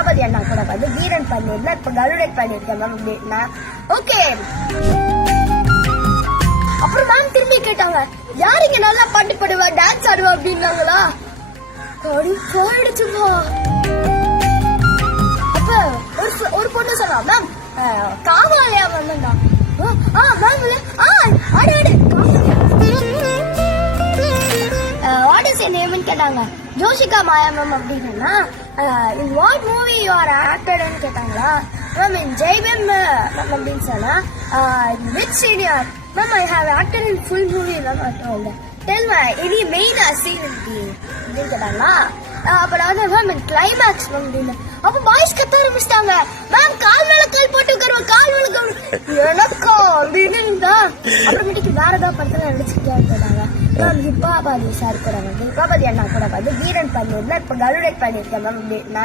தீபாவளி அண்ணா கூட வந்து வீரன் பண்ணிருந்தேன், இப்ப கருடன் பண்ணிருக்கேன் மேம் அப்படின்னா. ஓகே. அப்புறம் மேம் திரும்பி கேட்டாங்க, யார் இங்க நல்லா பாட்டு பாடுவா டான்ஸ் ஆடுவா அப்படின்னாங்களா. போயிடுச்சுமா. அப்ப ஒரு பொண்ணு சொன்னா, மேம் காவாலையா வந்தா. மேம் ஆடு ஆடு வாட் இஸ் யுவர் நேம்னு கேட்டாங்க. ஜோஷிகா மாயா மேம் அப்படின்னா. In what movie you are ஆக்டர்னு கேட்டாங்களா. மேம் இன் ஜெய்பீம் மேம் அப்படின்னு சொன்னா. Which senior ma'am I have actor in full movie ma'am. Tell my any main scene அப்படின்னு கேட்டாங்களா. அப்புறம் வந்து மேம் இன் கிளைமேக்ஸ் மேம் அப்படின்னு. அப்ப பாய்ஸ் கத்த ஆரம்பிச்சிட்டாங்க, மேம் கால் மேல கால் போட்டு உட்காருவா, கால் மேல கால் எனக்கா அப்படின்னு. அப்புறமேட்டுக்கு வேற ஏதாவது படத்துல நடிச்சுக்கிட்டே இருந்தாங்க. மேம் தீபாவளி சார் கூட வந்து தீபாவளி அண்ணா கூட வந்து வீரன் பண்ணிருந்தேன், இப்ப கருடன் பண்ணிருக்கேன் மேம் அப்படின்னா.